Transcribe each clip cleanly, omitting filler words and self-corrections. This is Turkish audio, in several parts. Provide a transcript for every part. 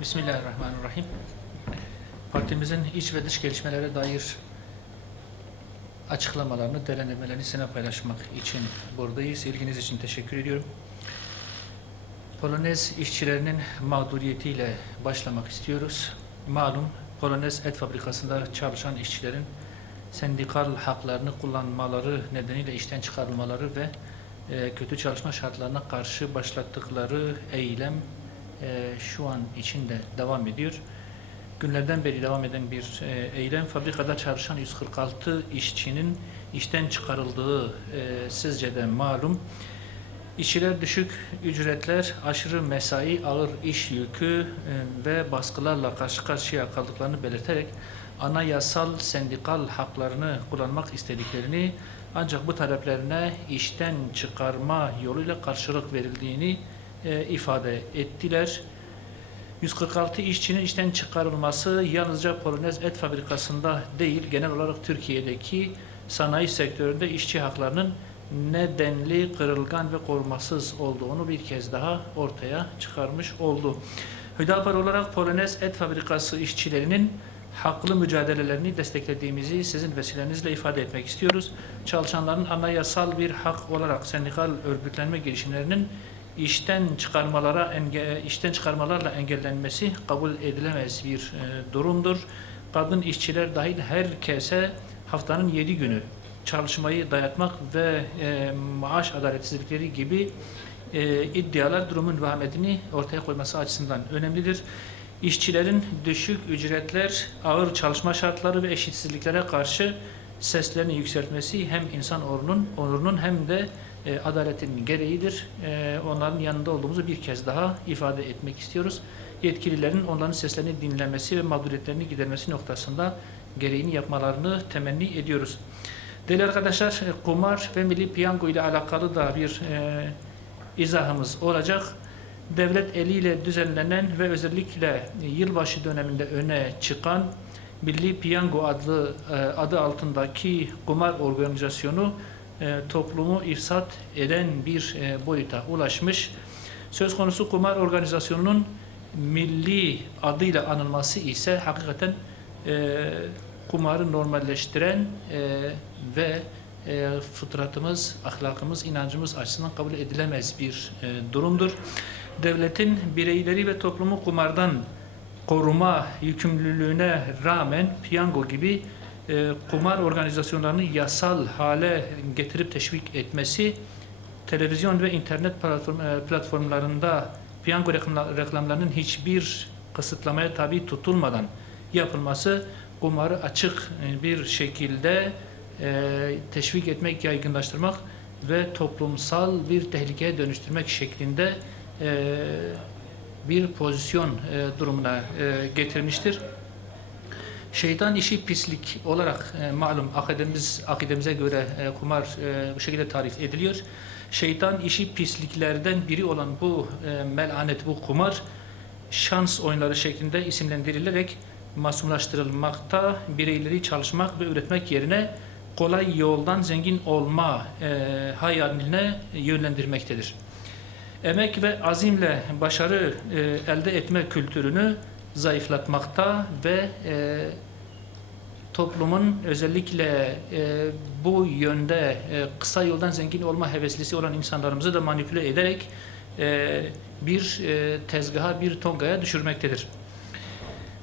Bismillahirrahmanirrahim. Partimizin iç ve dış gelişmelere dair açıklamalarını, değerlendirmelerini sizinle paylaşmak için buradayız. İlginiz için teşekkür ediyorum. Polonez işçilerinin mağduriyetiyle başlamak istiyoruz. Malum Polonez et fabrikasında çalışan işçilerin sendikal haklarını kullanmaları nedeniyle işten çıkarılmaları ve kötü çalışma şartlarına karşı başlattıkları eylem şu an içinde devam ediyor. Günlerden beri devam eden bir eylem. Fabrikada çalışan 146 işçinin işten çıkarıldığı sizce de malum. İşçiler düşük ücretler, aşırı mesai, ağır iş yükü ve baskılarla karşı karşıya kaldıklarını belirterek anayasal sendikal haklarını kullanmak istediklerini, ancak bu taleplerine işten çıkarma yoluyla karşılık verildiğini ifade ettiler. 146 işçinin işten çıkarılması yalnızca Polonez et fabrikasında değil, genel olarak Türkiye'deki sanayi sektöründe işçi haklarının nedenli, kırılgan ve korumasız olduğunu bir kez daha ortaya çıkarmış oldu. Hüdapar olarak Polonez et fabrikası işçilerinin haklı mücadelelerini desteklediğimizi sizin vesilenizle ifade etmek istiyoruz. Çalışanların anayasal bir hak olarak sendikal örgütlenme girişimlerinin işten çıkarmalarla engellenmesi kabul edilemez bir durumdur. Kadın işçiler dahil herkese haftanın 7 günü çalışmayı dayatmak ve maaş adaletsizlikleri gibi iddialar durumun vahametini ortaya koyması açısından önemlidir. İşçilerin düşük ücretler, ağır çalışma şartları ve eşitsizliklere karşı seslerini yükseltmesi hem insan onurunun hem de adaletin gereğidir. Onların yanında olduğumuzu bir kez daha ifade etmek istiyoruz. Yetkililerin onların seslerini dinlemesi ve mağduriyetlerini gidermesi noktasında gereğini yapmalarını temenni ediyoruz. Değerli arkadaşlar, kumar ve milli piyango ile alakalı da bir izahımız olacak. Devlet eliyle düzenlenen ve özellikle yılbaşı döneminde öne çıkan Milli Piyango adı altındaki kumar organizasyonu toplumu ifsat eden bir boyuta ulaşmış. Söz konusu kumar organizasyonunun milli adıyla anılması ise hakikaten kumarı normalleştiren ve fıtratımız, ahlakımız, inancımız açısından kabul edilemez bir durumdur. Devletin bireyleri ve toplumu kumardan koruma yükümlülüğüne rağmen piyango gibi kumar organizasyonlarını yasal hale getirip teşvik etmesi, televizyon ve internet platformlarında piyango reklamlarının hiçbir kısıtlamaya tabi tutulmadan yapılması, kumarı açık bir şekilde teşvik etmek, yaygınlaştırmak ve toplumsal bir tehlikeye dönüştürmek şeklinde bir pozisyon durumuna getirmiştir. Şeytan işi pislik olarak malum akidemize göre kumar bu şekilde tarif ediliyor. Şeytan işi pisliklerden biri olan bu melanet, bu kumar şans oyunları şeklinde isimlendirilerek masumlaştırılmakta, bireyleri çalışmak ve üretmek yerine kolay yoldan zengin olma hayaline yönlendirmektedir. Emek ve azimle başarı elde etme kültürünü zayıflatmakta ve toplumun özellikle bu yönde kısa yoldan zengin olma heveslisi olan insanlarımızı da manipüle ederek bir tezgaha, bir tongaya düşürmektedir.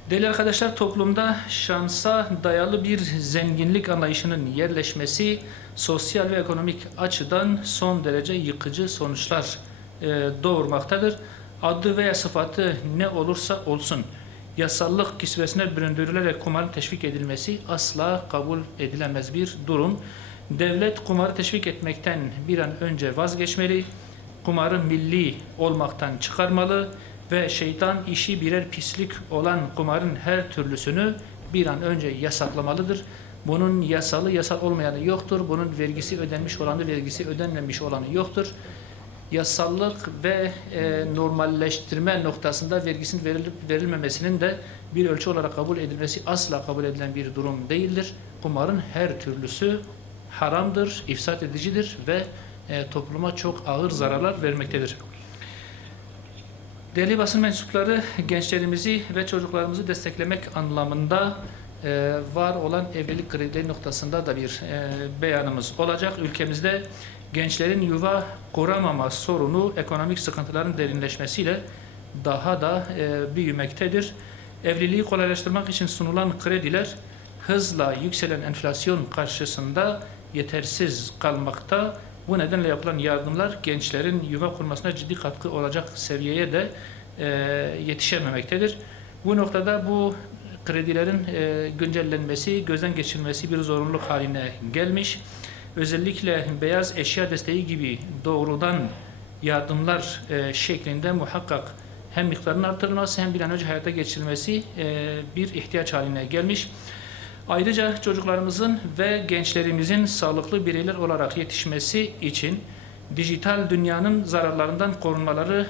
Değerli arkadaşlar, toplumda şansa dayalı bir zenginlik anlayışının yerleşmesi sosyal ve ekonomik açıdan son derece yıkıcı sonuçlar doğurmaktadır. Adı veya sıfatı ne olursa olsun yasallık kisvesine büründürülerek kumarın teşvik edilmesi asla kabul edilemez bir durum. Devlet kumarı teşvik etmekten bir an önce vazgeçmeli, kumarı milli olmaktan çıkarmalı ve şeytan işi birer pislik olan kumarın her türlüsünü bir an önce yasaklamalıdır. Bunun yasalı, yasal olmayanı yoktur. Bunun vergisi ödenmiş olanı, vergisi ödenmemiş olanı yoktur. Yasallık ve normalleştirme noktasında vergisinin verilmemesinin de bir ölçü olarak kabul edilmesi asla kabul edilen bir durum değildir. Kumarın her türlüsü haramdır, ifsat edicidir ve topluma çok ağır zararlar vermektedir. Değerli basın mensupları, gençlerimizi ve çocuklarımızı desteklemek anlamında var olan evlilik kredileri noktasında da bir beyanımız olacak. Ülkemizde gençlerin yuva kuramama sorunu ekonomik sıkıntıların derinleşmesiyle daha da büyümektedir. Evliliği kolaylaştırmak için sunulan krediler hızla yükselen enflasyon karşısında yetersiz kalmakta. Bu nedenle yapılan yardımlar gençlerin yuva kurmasına ciddi katkı olacak seviyeye de yetişememektedir. Bu noktada bu kredilerin güncellenmesi, gözden geçirilmesi bir zorunluluk haline gelmiş. Özellikle beyaz eşya desteği gibi doğrudan yardımlar şeklinde muhakkak hem miktarın artırılması hem bir an önce hayata geçirilmesi bir ihtiyaç haline gelmiş. Ayrıca çocuklarımızın ve gençlerimizin sağlıklı bireyler olarak yetişmesi için dijital dünyanın zararlarından korunmaları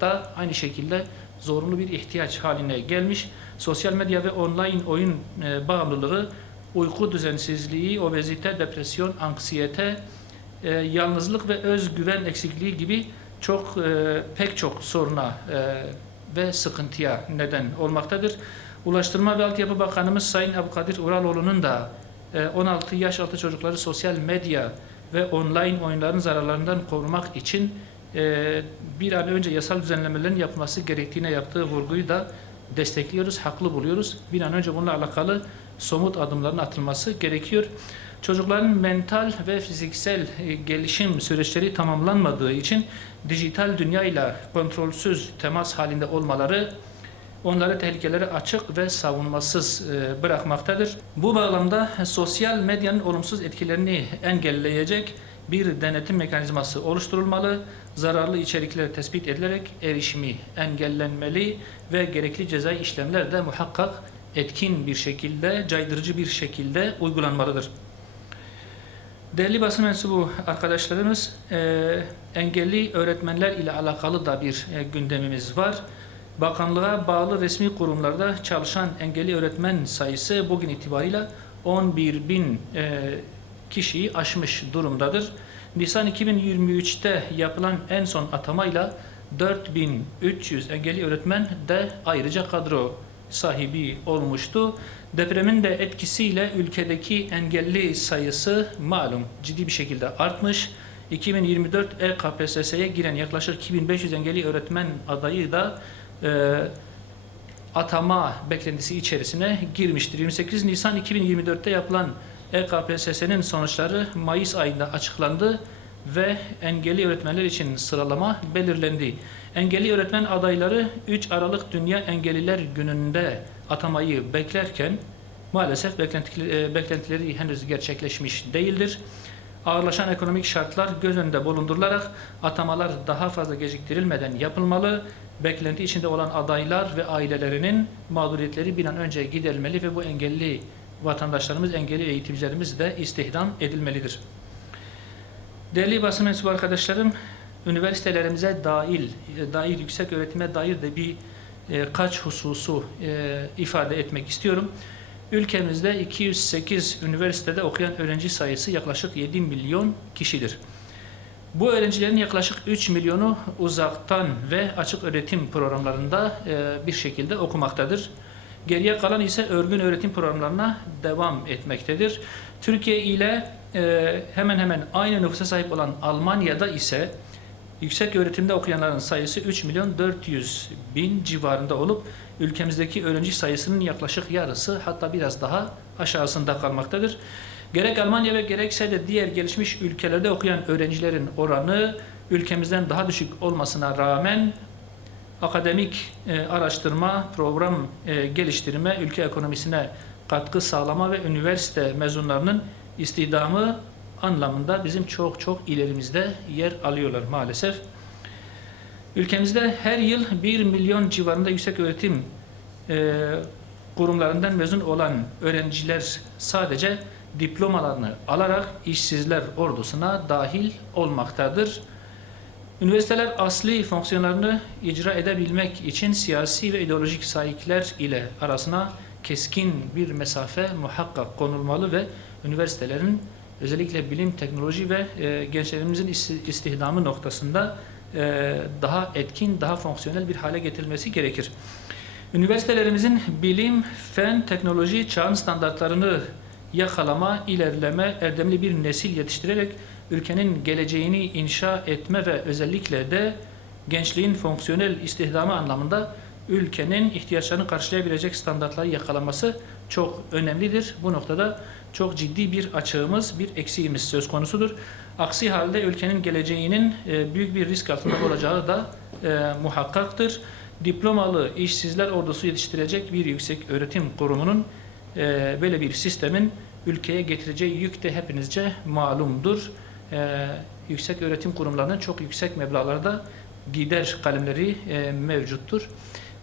da aynı şekilde zorunlu bir ihtiyaç haline gelmiş. Sosyal medya ve online oyun bağımlılığı, uyku düzensizliği, obezite, depresyon, anksiyete, yalnızlık ve özgüven eksikliği gibi pek çok soruna ve sıkıntıya neden olmaktadır. Ulaştırma ve Altyapı Bakanımız Sayın Abdülkadir Uraloğlu'nun da 16 yaş altı çocukları sosyal medya ve online oyunların zararlarından korumak için bir an önce yasal düzenlemelerin yapılması gerektiğine yaptığı vurguyu da destekliyoruz, haklı buluyoruz. Bir an önce bununla alakalı somut adımların atılması gerekiyor. Çocukların mental ve fiziksel gelişim süreçleri tamamlanmadığı için dijital dünyayla kontrolsüz temas halinde olmaları onları tehlikelere açık ve savunmasız bırakmaktadır. Bu bağlamda sosyal medyanın olumsuz etkilerini engelleyecek bir denetim mekanizması oluşturulmalı, zararlı içerikler tespit edilerek erişimi engellenmeli ve gerekli cezai işlemler de muhakkak etkin bir şekilde, caydırıcı bir şekilde uygulanmalıdır. Değerli basın mensubu arkadaşlarımız, engelli öğretmenler ile alakalı da bir gündemimiz var. Bakanlığa bağlı resmi kurumlarda çalışan engelli öğretmen sayısı bugün itibariyle 11.000 kişiyi aşmış durumdadır. Nisan 2023'te yapılan en son atamayla 4.300 engelli öğretmen de ayrıca kadro sahibi olmuştu. Depremin de etkisiyle ülkedeki engelli sayısı malum ciddi bir şekilde artmış. 2024 KPSS'ye giren yaklaşık 2500 engelli öğretmen adayı da atama beklentisi içerisine girmiştir. 28 Nisan 2024'te yapılan KPSS'nin sonuçları Mayıs ayında açıklandı ve engelli öğretmenler için sıralama belirlendi. Engelli öğretmen adayları 3 Aralık Dünya Engelliler Günü'nde atamayı beklerken maalesef beklentileri henüz gerçekleşmiş değildir. Ağırlaşan ekonomik şartlar göz önünde bulundurularak atamalar daha fazla geciktirilmeden yapılmalı. Beklenti içinde olan adaylar ve ailelerinin mağduriyetleri bir an önce giderilmeli ve bu engelli vatandaşlarımız, engelli eğitimcilerimiz de istihdam edilmelidir. Değerli basın mensubu arkadaşlarım, üniversitelerimize dair yüksek öğretime dair de birkaç hususu ifade etmek istiyorum. Ülkemizde 208 üniversitede okuyan öğrenci sayısı yaklaşık 7 milyon kişidir. Bu öğrencilerin yaklaşık 3 milyonu uzaktan ve açık öğretim programlarında bir şekilde okumaktadır. Geriye kalan ise örgün öğretim programlarına devam etmektedir. Türkiye ile hemen hemen aynı nüfusa sahip olan Almanya'da ise yüksek öğretimde okuyanların sayısı 3 milyon 400 bin civarında olup ülkemizdeki öğrenci sayısının yaklaşık yarısı, hatta biraz daha aşağısında kalmaktadır. Gerek Almanya ve gerekse de diğer gelişmiş ülkelerde okuyan öğrencilerin oranı ülkemizden daha düşük olmasına rağmen akademik araştırma, program geliştirme, ülke ekonomisine katkı sağlama ve üniversite mezunlarının istihdamı anlamında bizim çok ilerimizde yer alıyorlar maalesef. Ülkemizde her yıl 1 milyon civarında yüksek öğretim kurumlarından mezun olan öğrenciler sadece diplomalarını alarak işsizler ordusuna dahil olmaktadır. Üniversiteler asli fonksiyonlarını icra edebilmek için siyasi ve ideolojik sahipler ile arasına keskin bir mesafe muhakkak konulmalı ve üniversitelerin özellikle bilim, teknoloji ve gençlerimizin istihdamı noktasında daha etkin, daha fonksiyonel bir hale getirilmesi gerekir. Üniversitelerimizin bilim, fen, teknoloji, çağın standartlarını yakalama, ilerleme, erdemli bir nesil yetiştirerek ülkenin geleceğini inşa etme ve özellikle de gençliğin fonksiyonel istihdamı anlamında ülkenin ihtiyaçlarını karşılayabilecek standartları yakalaması çok önemlidir. Bu noktada çok ciddi bir açığımız, bir eksiğimiz söz konusudur. Aksi halde ülkenin geleceğinin büyük bir risk altında olacağı da muhakkaktır. Diplomalı işsizler ordusu yetiştirecek bir yüksek öğretim kurumunun böyle bir sistemin ülkeye getireceği yük de hepinizce malumdur. Yüksek öğretim kurumlarının çok yüksek meblağlarda gider kalemleri mevcuttur.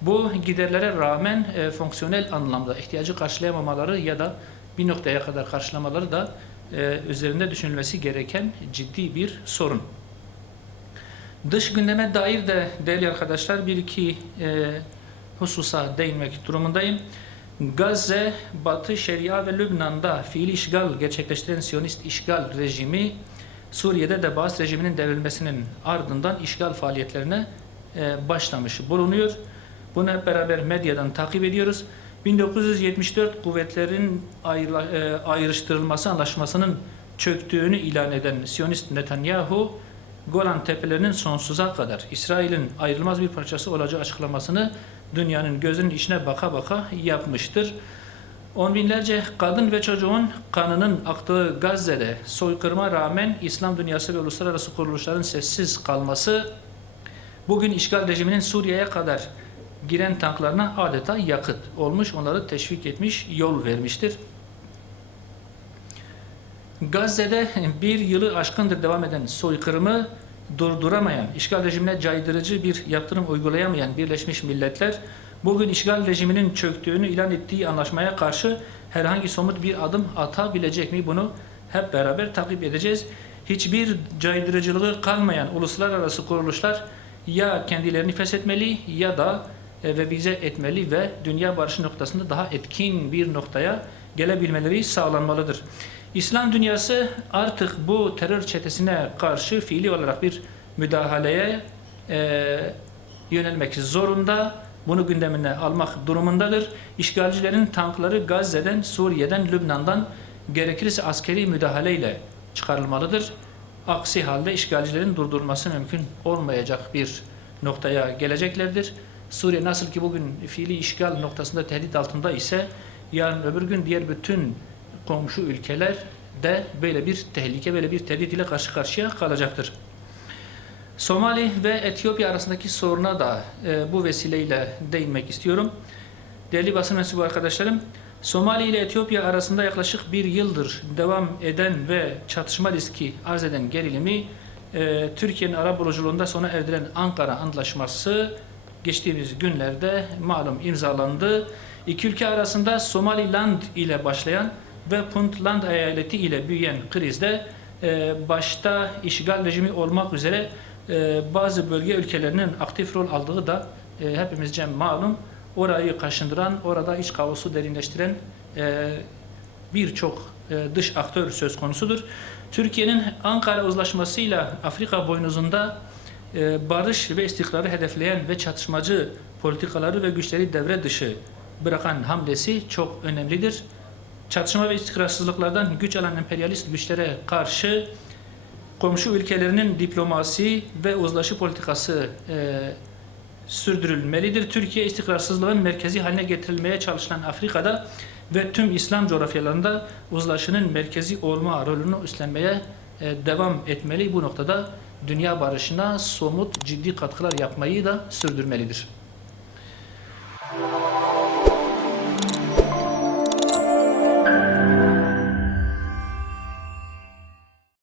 Bu giderlere rağmen fonksiyonel anlamda ihtiyacı karşılayamamaları ya da bir noktaya kadar karşılamaları da üzerinde düşünülmesi gereken ciddi bir sorun. Dış gündeme dair de değerli arkadaşlar bir iki hususa değinmek durumundayım. Gazze, Batı Şeria ve Lübnan'da fiili işgal gerçekleştiren Siyonist işgal rejimi, Suriye'de de Baas rejiminin devrilmesinin ardından işgal faaliyetlerine başlamış bulunuyor. Bunu hep beraber medyadan takip ediyoruz. 1974 kuvvetlerin ayrıştırılması anlaşmasının çöktüğünü ilan eden Siyonist Netanyahu, Golan Tepelerinin sonsuza kadar İsrail'in ayrılmaz bir parçası olacağı açıklamasını dünyanın gözünün içine baka baka yapmıştır. On binlerce kadın ve çocuğun kanının aktığı Gazze'de soykırıma rağmen İslam dünyası ve uluslararası kuruluşların sessiz kalması, bugün işgal rejiminin Suriye'ye kadar giren tanklarına adeta yakıt olmuş, onları teşvik etmiş, yol vermiştir. Gazze'de bir yılı aşkındır devam eden soykırımı durduramayan, işgal rejimine caydırıcı bir yaptırım uygulayamayan Birleşmiş Milletler, bugün işgal rejiminin çöktüğünü ilan ettiği anlaşmaya karşı herhangi somut bir adım atabilecek mi? Bunu hep beraber takip edeceğiz. Hiçbir caydırıcılığı kalmayan uluslararası kuruluşlar ya kendilerini feshetmeli ya da revize etmeli ve dünya barışı noktasında daha etkin bir noktaya gelebilmeleri sağlanmalıdır. İslam dünyası artık bu terör çetesine karşı fiili olarak bir müdahaleye yönelmek zorunda. Bunu gündemine almak durumundadır. İşgalcilerin tankları Gazze'den, Suriye'den, Lübnan'dan gerekirse askeri müdahaleyle çıkarılmalıdır. Aksi halde işgalcilerin durdurulması mümkün olmayacak bir noktaya geleceklerdir. Suriye nasıl ki bugün fiili işgal noktasında tehdit altında ise yarın öbür gün diğer bütün komşu ülkeler de böyle bir tehlike, böyle bir tehdit ile karşı karşıya kalacaktır. Somali ve Etiyopya arasındaki soruna da bu vesileyle değinmek istiyorum. Değerli basın mensubu arkadaşlarım, Somali ile Etiyopya arasında yaklaşık bir yıldır devam eden ve çatışma riski arz eden gerilimi Türkiye'nin arabuluculuğunda sona erdiren Ankara Antlaşması geçtiğimiz günlerde malum imzalandı. İki ülke arasında Somaliland ile başlayan ve Puntland eyaleti ile büyüyen krizde başta işgal rejimi olmak üzere bazı bölge ülkelerinin aktif rol aldığı da hepimizce malum, orayı kaşındıran, orada iç kaosu derinleştiren birçok dış aktör söz konusudur. Türkiye'nin Ankara Uzlaşması'yla Afrika boynuzunda barış ve istikrarı hedefleyen ve çatışmacı politikaları ve güçleri devre dışı bırakan hamlesi çok önemlidir. Çatışma ve istikrarsızlıklardan güç alan emperyalist güçlere karşı komşu ülkelerinin diplomasi ve uzlaşı politikası sürdürülmelidir. Türkiye istikrarsızlığın merkezi haline getirilmeye çalışılan Afrika'da ve tüm İslam coğrafyalarında uzlaşının merkezi olma rolünü üstlenmeye devam etmeli. Bu noktada dünya barışına somut, ciddi katkılar yapmayı da sürdürmelidir.